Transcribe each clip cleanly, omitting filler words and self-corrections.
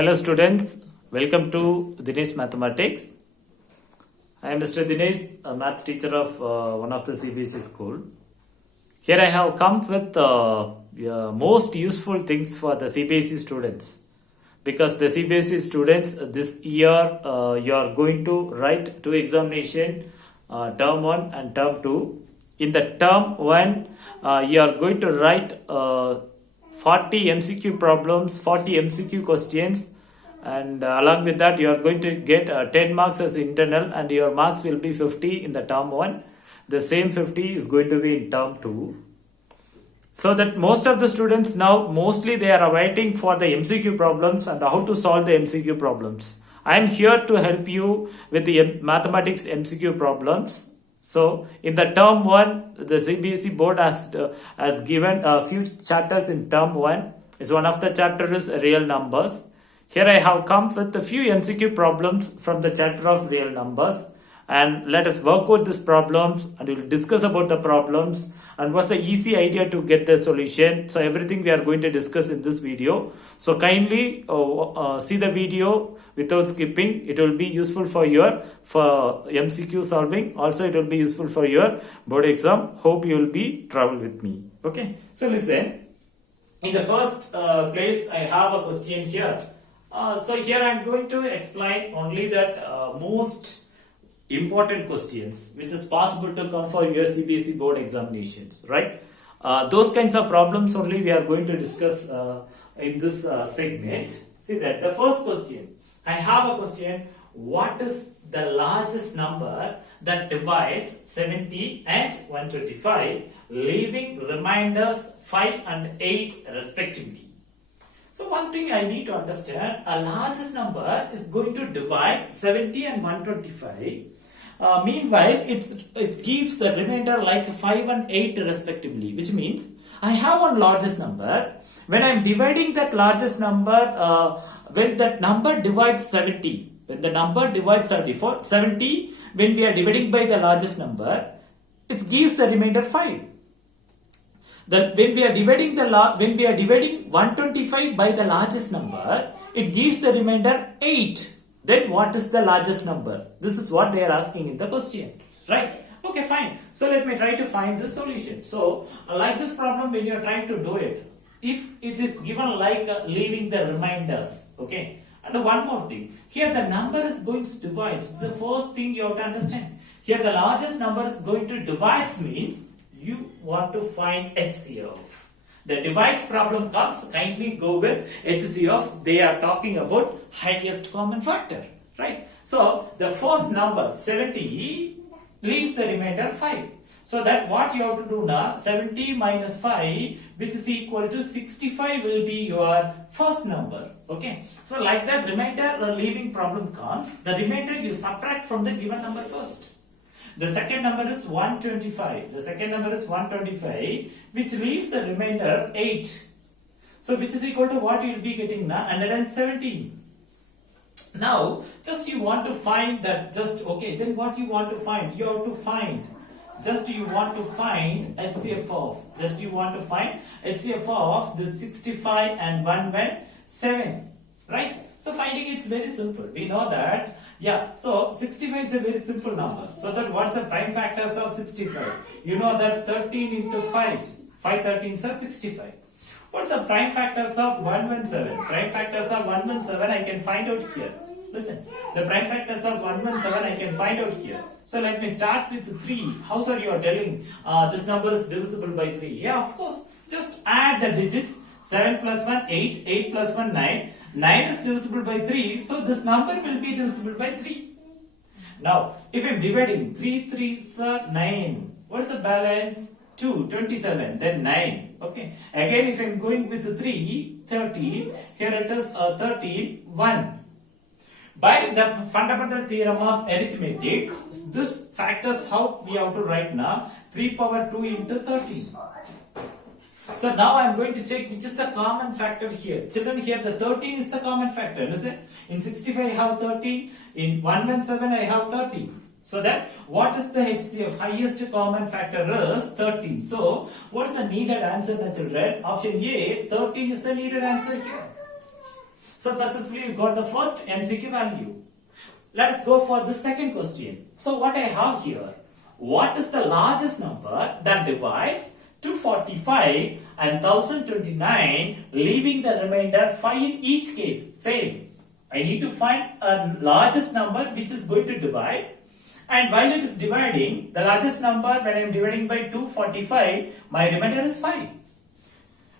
Hello students, welcome to Dinesh Mathematics. I am Mr. Dinesh, a math teacher of one of the Cbse school. Here I have come with most useful things for the Cbse students. Because the Cbse students this year you are going to write two examination, term 1 and term 2. In the term 1 you are going to write 40 MCQ problems, 40 MCQ questions, and along with that you are going to get 10 marks as internal, and your marks will be 50 in the term 1. The same 50 is going to be in term 2. So that most of the students now mostly they are waiting for the MCQ problems and how to solve the MCQ problems. I am here to help you with the mathematics MCQ problems. So in the term 1, the Cbse board has given a few chapters in term 1. Is one of the chapters is real numbers. Here I have come with a few MCQ problems from the chapter of real numbers, and let us work with these problems and we will discuss about the problems and what's the easy idea to get the solution. So everything we are going to discuss in this video. So kindly see the video without skipping. It will be useful for your MCQ solving. Also it will be useful for your board exam. Hope you will be travel with me. Okay. So listen. In the first place I have a question here. So here I am going to explain only that most important questions which is possible to come for your Cbse board examinations, right? Those kinds of problems only we are going to discuss in this segment. See that the first question, I have a question: what is the largest number that divides 70 and 125, leaving remainders 5 and 8 respectively? So one thing I need to understand, a largest number is going to divide 70 and 125. Meanwhile, it gives the remainder like 5 and 8 respectively, which means I have one largest number. When I am dividing that largest number, when that number divides 70, when the number divides 74, 70, when we are dividing by the largest number, it gives the remainder 5. When we are dividing 125 by the largest number, it gives the remainder 8. Then what is the largest number? This is what they are asking in the question, right? Okay, fine. So let me try to find the solution. So like this problem, when you are trying to do it, if it is given like leaving the reminders, okay? And one more thing, here the number is going to divide. It's the first thing you have to understand. Here the largest number is going to divide means you want to find HCF. The divides problem comes, kindly go with HCF. They are talking about highest common factor, right? So the first number 70 leaves the remainder 5. So that what you have to do now, 70 minus 5, which is equal to 65, will be your first number. Okay. So like that remainder leaving problem comes, the remainder you subtract from the given number first. The second number is 125. The second number is 125, which leaves the remainder 8. So which is equal to what you will be getting now? 117. Now, just you want to find that, okay, then what you want to find? You have to find, you want to find HCF of, HCF of the 65 and 117, right? So finding it's very simple. We know that, yeah, so 65 is a very simple number. So that what's the prime factors of 65? You know that 13 into 5, 5 13s are 65. What's the prime factors of 117? Prime factors of 117 I can find out here. Listen, the prime factors of 117 I can find out here. So let me start with 3. How are you are telling this number is divisible by 3? Yeah, of course. Just add the digits. 7 plus 1, 8. 8 plus 1, 9. 9 is divisible by 3. So this number will be divisible by 3. Now, if I am dividing 3 3s are 9. What is the balance? 2, 27. Then 9. Okay. Again, if I am going with 3, 13. Here it is 13, 1. By the fundamental theorem of arithmetic, this factors how we have to write now? 3 power 2 into 13. So now I am going to check which is the common factor here. Children, here the 13 is the common factor. Listen, in 65 I have 13, in 117 I have 13. So that what is the HCF? Highest common factor is 13. So what is the needed answer, children? Option A, 13 is the needed answer here. So successfully we got the first MCQ value. Let's go for the second question. So what I have here, what is the largest number that divides 245 and 1029, leaving the remainder 5 in each case? Same. I need to find a largest number which is going to divide, and while it is dividing, the largest number, when I am dividing by 245, my remainder is 5.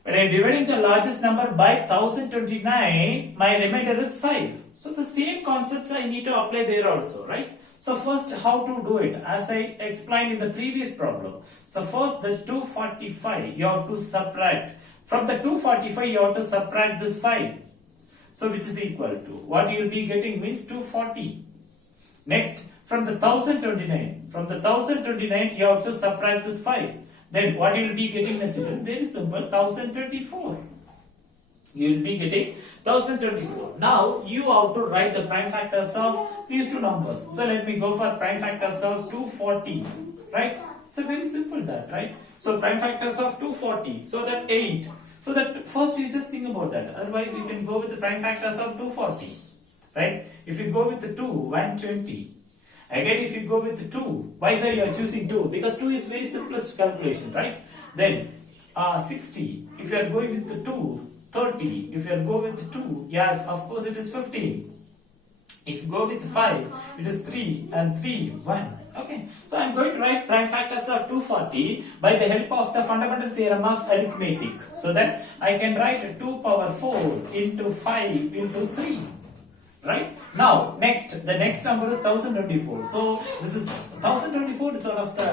When I am dividing the largest number by 1029, my remainder is 5. So the same concepts I need to apply there also, right? So first, how to do it? As I explained in the previous problem. So first, the 245 you have to subtract. From the 245 you have to subtract this 5. So which is equal to, what you will be getting means 240. Next, from the 1029, from the 1029 you have to subtract this 5. Then what you will be getting, the children? Very simple, 1024. You will be getting 1024. Now you have to write the prime factors of these two numbers. So let me go for prime factors of 240, right? So very simple that, right? So prime factors of 240, so that 8. So that first you just think about that. Otherwise you can go with the prime factors of 240, right? If you go with the 2, 120. Again, if you go with the 2, why sir you are choosing 2? Because 2 is very simplest calculation, right? Then 60. If you are going with the 2, 30. If you are go with the 2, yeah, of course it is 15. If you go with 5, it is 3 and 3, 1. Okay. So I am going to write prime factors of 240 by the help of the fundamental theorem of arithmetic. So that I can write 2 power 4 into 5 into 3. Right? Now, next, the next number is 1024. So this is 1024 is one of the,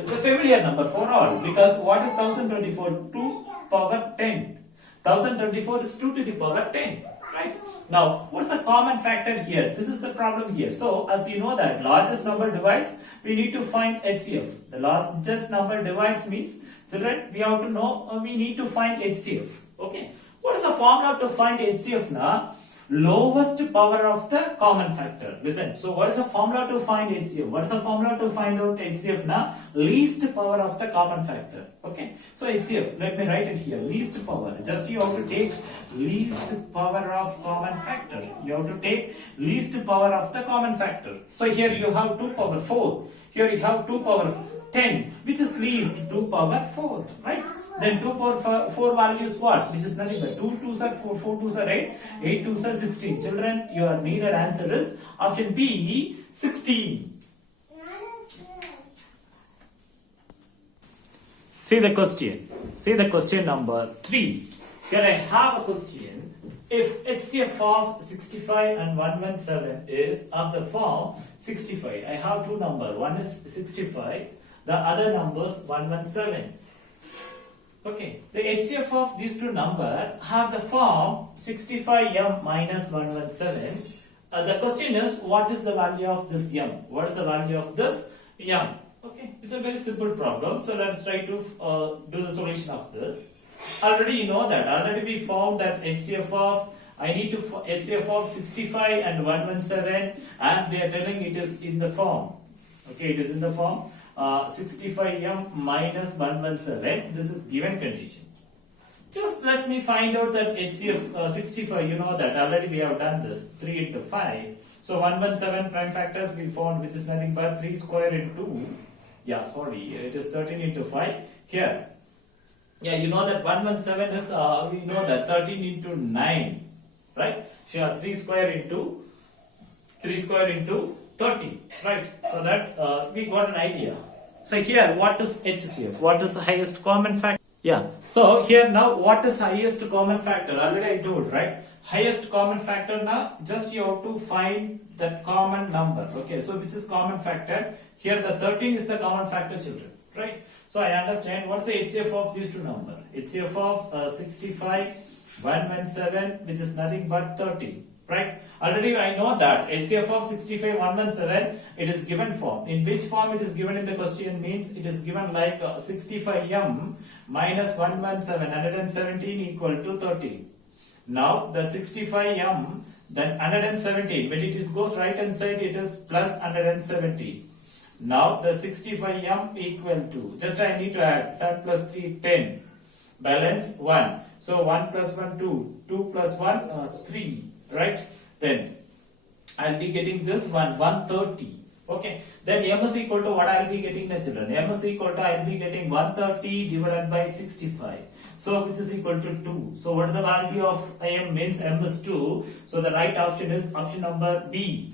it's a familiar number for all. Because what is 1024? 2 power 10. 1024 is 2 to the power 10. Right? Now, what's the common factor here? This is the problem here. So, as you know that largest number divides, we need to find HCF. The largest number divides means, children, we have to know, we need to find HCF. Okay. What is the formula to find HCF now? Lowest power of the common factor. Listen. So, what is the formula to find HCF? What is the formula to find out HCF now? Least power of the common factor. Okay. So, HCF, let me write it here. Least power. Just you have to take least power of common factor. You have to take least power of the common factor. So, here you have 2 power 4. Here you have 2 power 10, which is least 2 power 4. Right? Then 2 power 4 value is what? Which is nothing but 2 2s are 4, 4 2s are 8, 8 2s are 16. Children, your needed answer is option B, 16. See the question. See the question number 3. Here I have a question. If HCF of 65 and 117 is of the form 65, I have two numbers. One is 65, the other number is 117. Okay, the HCF of these two numbers have the form 65m minus 117. The question is, what is the value of this m? What is the value of this m? Okay, it's a very simple problem. So let's try to do the solution of this. Already you know that. Already we found that HCF of, I need to HCF of 65 and 117, as they are telling, it is in the form. Okay, it is in the form 65m minus 117. This is given condition. Just let me find out that HCF 65, you know that already we have done this, 3 into 5. So 117 prime factors we found, which is nothing but 3 square into, it is 13 into 5. Here, you know that 117 is, we know that 13 into 9, right? Sure, 3 square into 30, right? So that we got an idea. So here, what is HCF? What is the highest common factor? Yeah. So here now, what is highest common factor? Already I told, right? Highest common factor now, just you have to find that common number. Okay. So which is common factor? Here the 13 is the common factor, children, right? So I understand what's the HCF of these two numbers. HCF of 65, 117, which is nothing but 30, right? Already I know that HCF of 65, 117, it is given form. In which form it is given in the question means it is given like 65m minus 117, 117 equal to 30. Now the 65m, then 117, when it is goes right hand side, it is plus 170. Now the 65m equal to, just I need to add 7 plus 3, 10. balance 1. So 1 plus 1 2, 2 plus 1 3, right? Then I'll be getting this 130. Okay, then m is equal to what I'll be getting, the children? M is equal to I'll be getting 130 divided by 65. So which is equal to 2. So what is the value of m? Means m is 2. So the right option is option number B.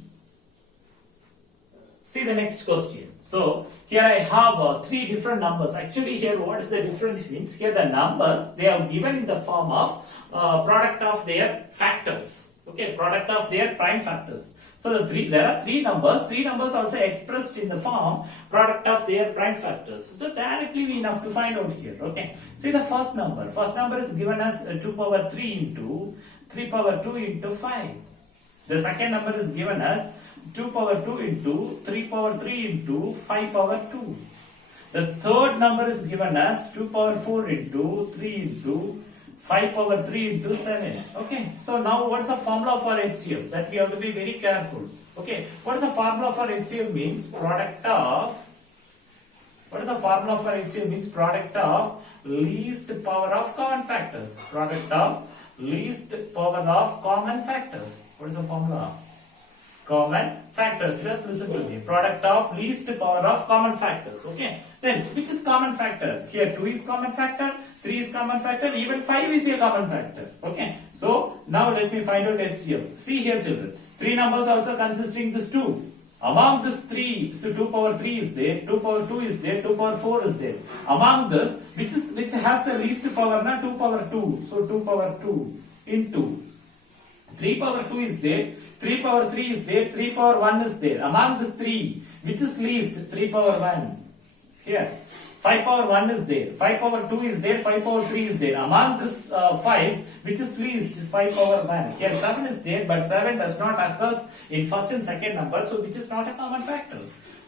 See the next question. So here I have three different numbers. Actually here what is the difference means? Here the numbers they are given in the form of product of their factors. Okay, product of their prime factors. So there are three numbers. Three numbers also expressed in the form product of their prime factors. So directly we have to find out here. Okay. See the first number. First number is given as 2 power 3 into 3 power 2 into 5. The second number is given as 2 power 2 into 3 power 3 into 5 power 2. The third number is given as 2 power 4 into 3 into 5 power 3 into 7. Okay, so now what's the formula for HCF? That we have to be very careful. Okay, what is the formula for HCF means? Product of, what is the formula for HCF means? Product of least power of common factors. Product of least power of common factors. What is the formula? Common factors. Just listen to me. Product of least power of common factors. Okay. Then which is common factor? Here 2 is common factor, 3 is common factor, even 5 is a common factor. Okay. So now let me find out HCF. See here children. Three numbers also consisting this 2. Among this 3, so 2 power 3 is there, 2 power 2 is there, 2 power 4 is there. Among this, which has the least power na 2 power 2. So 2 power 2 into 3 power 2 is there, 3 power 3 is there, 3 power 1 is there. Among this 3, which is least? 3 power 1. Here, 5 power 1 is there, 5 power 2 is there, 5 power 3 is there. Among this 5, which is least? 5 power 1. Here 7 is there, but 7 does not occur in first and second number, so which is not a common factor.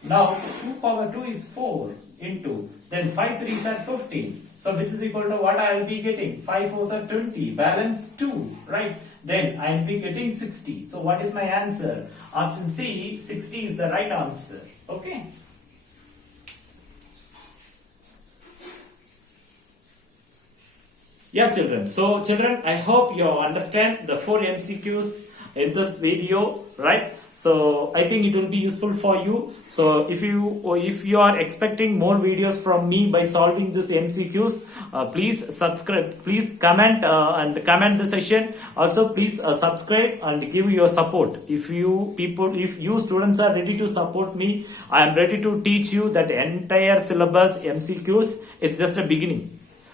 Now 2 power 2 is 4 into, then 5 3s are 15. So which is equal to what I will be getting? 5 4s are 20, balance 2, right? Then I will be getting 60. So what is my answer? Option C, 60 is the right answer. Okay. Yeah children, so children, I hope you understand the 4 MCQs in this video, right? So I think it will be useful for you. So if you are expecting more videos from me by solving this MCQs, please subscribe, please comment and comment the session. Also please subscribe and give your support. If you students are ready to support me, I am ready to teach you that entire syllabus MCQs. It's just a beginning.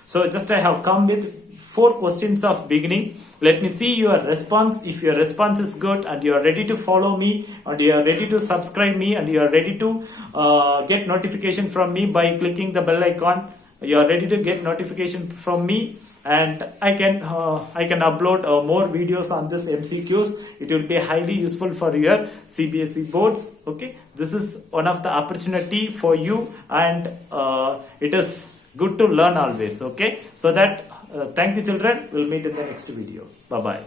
So just I have come with 4 questions of beginning. Let me see your response. If your response is good and you are ready to follow me and you are ready to subscribe me and you are ready to get notification from me by clicking the bell icon, you are ready to get notification from me, and I can upload more videos on this MCQs. It will be highly useful for your Cbse boards. Okay, this is one of the opportunity for you, and it is good to learn always. Okay, so that thank you children. We'll meet in the next video. Bye bye.